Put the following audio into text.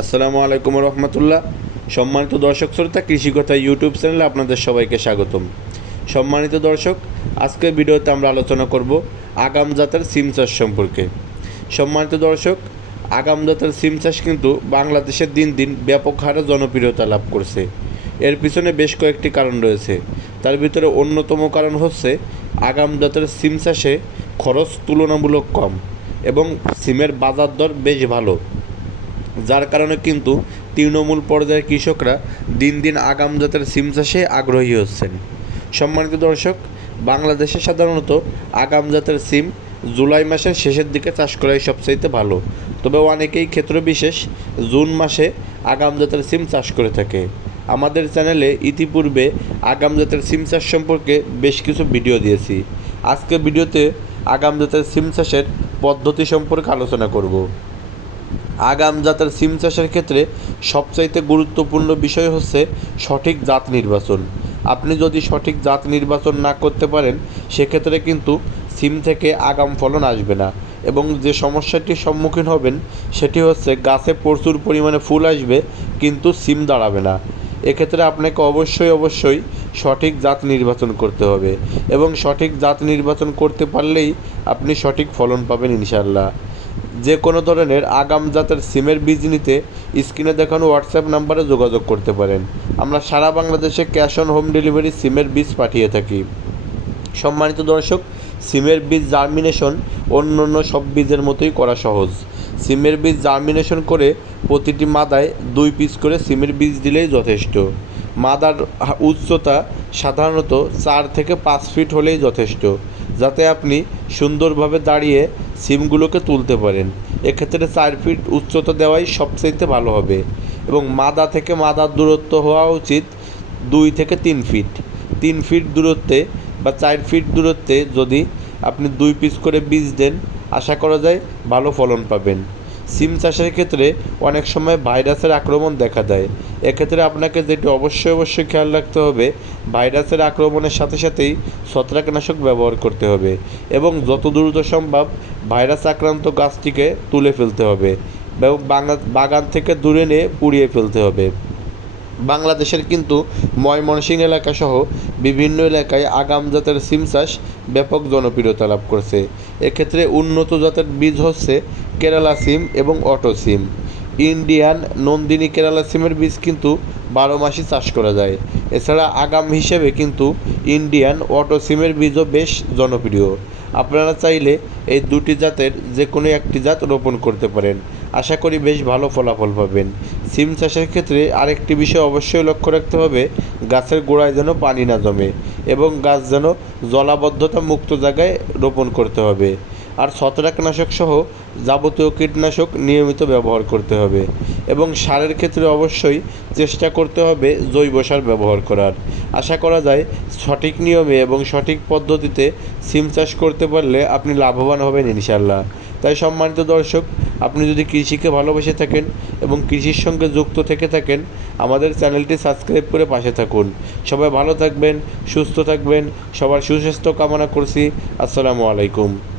আসসালামু আলাইকুম রহমতুল্লাহ। সম্মানিত দর্শক শ্রোতা কৃষিকথা ইউটিউব চ্যানেলে আপনাদের সবাইকে স্বাগতম। সম্মানিত দর্শক, আজকের ভিডিওতে আমরা আলোচনা করব আগাম জাতের সিম চাষ সম্পর্কে। সম্মানিত দর্শক, আগাম জাতের সিম চাষ কিন্তু বাংলাদেশের দিন দিন ব্যাপক হারে জনপ্রিয়তা লাভ করছে। এর পিছনে বেশ কয়েকটি কারণ রয়েছে। তার ভিতরে অন্যতম কারণ হচ্ছে আগাম জাতের সিম চাষে খরচ তুলনামূলক কম এবং সিমের বাজার দর বেশ ভালো। যার কারণে কিন্তু তৃণমূল পর্যায়ের কৃষকরা দিন দিন আগাম জাতের সিম চাষে আগ্রহী হচ্ছেন। সম্মানিত দর্শক, বাংলাদেশে সাধারণত আগাম জাতের সিম জুলাই মাসের শেষের দিকে চাষ করাই সবচাইতে ভালো। তবে অনেকেই ক্ষেত্র বিশেষ জুন মাসে আগাম জাতের সিম চাষ করে থাকে। আমাদের চ্যানেলে ইতিপূর্বে আগাম জাতের সিম চাষ সম্পর্কে বেশ কিছু ভিডিও দিয়েছি। আজকে ভিডিওতে আগাম জাতের সিম চাষের পদ্ধতি সম্পর্কে আলোচনা করব। আগাম জাতের সিম চাষের ক্ষেত্রে সবচাইতে গুরুত্বপূর্ণ বিষয় হচ্ছে সঠিক জাত নির্বাচন। আপনি যদি সঠিক জাত নির্বাচন না করতে পারেন, সেক্ষেত্রে কিন্তু সিম থেকে আগাম ফলন আসবে না। এবং যে সমস্যাটির সম্মুখীন হবেন, সেটি হচ্ছে গাছে প্রচুর পরিমাণে ফুল আসবে, কিন্তু সিম দাঁড়াবে না। এক্ষেত্রে আপনাকে অবশ্যই অবশ্যই সঠিক জাত নির্বাচন করতে হবে। এবং সঠিক জাত নির্বাচন করতে পারলেই আপনি সঠিক ফলন পাবেন ইনশাল্লাহ যে কোনো ধরনের আগাম জাতের সিমের বীজ নিতে স্ক্রিনে দেখানো হোয়াটসঅ্যাপ নাম্বারে যোগাযোগ করতে পারেন। আমরা সারা বাংলাদেশে ক্যাশ অন হোম ডেলিভারি সিমের বীজ পাঠিয়ে থাকি। সম্মানিত দর্শক, সিমের বীজ জার্মিনেশন অন্য অন্য সব বীজের মতোই করা সহজ। সিমের বীজ জার্মিনেশন করে প্রতিটি মাদায় দুই পিস করে সিমের বীজ দিলেই যথেষ্ট। মাদার উচ্চতা সাধারণত চার থেকে পাঁচ ফিট হলেই যথেষ্ট। যাতে আপনি সুন্দরভাবে দাঁড়িয়ে সিমগুলোকে তুলতে পারেন। এক্ষেত্রে চার ফিট উচ্চতা দেওয়াই সবচেয়ে ভালো হবে এবং মাদা থেকে মাদার দূরত্ব হওয়া উচিত দুই থেকে তিন ফিট। তিন ফিট দূরত্বে বা চার ফিট দূরত্বে যদি আপনি দুই পিস করে বীজ দেন, আশা করা যায় ভালো ফলন পাবেন। সিম চাষের ক্ষেত্রে অনেক সময় ভাইরাসের আক্রমণ দেখা দেয়। এক্ষেত্রে আপনাকে যেটি অবশ্যই অবশ্যই খেয়াল রাখতে হবে, ভাইরাসের আক্রমণের সাথে সাথেই ছত্রাকনাশক ব্যবহার করতে হবে এবং যত দ্রুত সম্ভব ভাইরাস আক্রান্ত গাছটিকে তুলে ফেলতে হবে এবং বাগান থেকে দূরে নিয়ে পুড়িয়ে ফেলতে হবে। বাংলাদেশের কিন্তু ময়মনসিংহ এলাকা সহ বিভিন্ন এলাকায় আগাম জাতের সিম চাষ ব্যাপক জনপ্রিয়তা লাভ করছে। এক্ষেত্রে উন্নত জাতের বীজ হচ্ছে কেরালা সিম এবং অটো সিম। ইন্ডিয়ান নন্দিনী কেরালা সিমের বীজ কিন্তু বারো মাসই চাষ করা যায়। এছাড়া আগাম হিসেবে কিন্তু ইন্ডিয়ান অটো সিমের বীজও বেশ জনপ্রিয়। আপনারা চাইলে এই দুটি জাতের যে কোনো একটি জাত রোপণ করতে পারেন। আশা করি বেশ ভালো ফলাফল পাবেন। সিম চাষের ক্ষেত্রে আরেকটি বিষয় অবশ্যই লক্ষ্য রাখতে হবে, গাছের গোড়ায় যেন পানি না জমে এবং গাছ যেন জলাবদ্ধতা মুক্ত জায়গায় রোপণ করতে হবে। আর ছত্রাকনাশক সহ যাবতীয় কীটনাশক নিয়মিত ব্যবহার করতে হবে। এবং সারের ক্ষেত্রে অবশ্যই চেষ্টা করতে হবে জৈব সার ব্যবহার করার। আশা করা যায় সঠিক নিয়মে এবং সঠিক পদ্ধতিতে সিম চাষ করতে পারলে আপনি লাভবান হবেন ইনশাল্লাহ তাই সম্মানিত দর্শক, আপনি যদি কৃষিকে ভালোবেসে থাকেন এবং কৃষির সঙ্গে যুক্ত থেকে থাকেন, আমাদের চ্যানেলটি সাবস্ক্রাইব করে পাশে থাকুন। সবাই ভালো থাকবেন, সুস্থ থাকবেন, সবার সুস্বাস্থ্য কামনা করছি। আসসালামু আলাইকুম।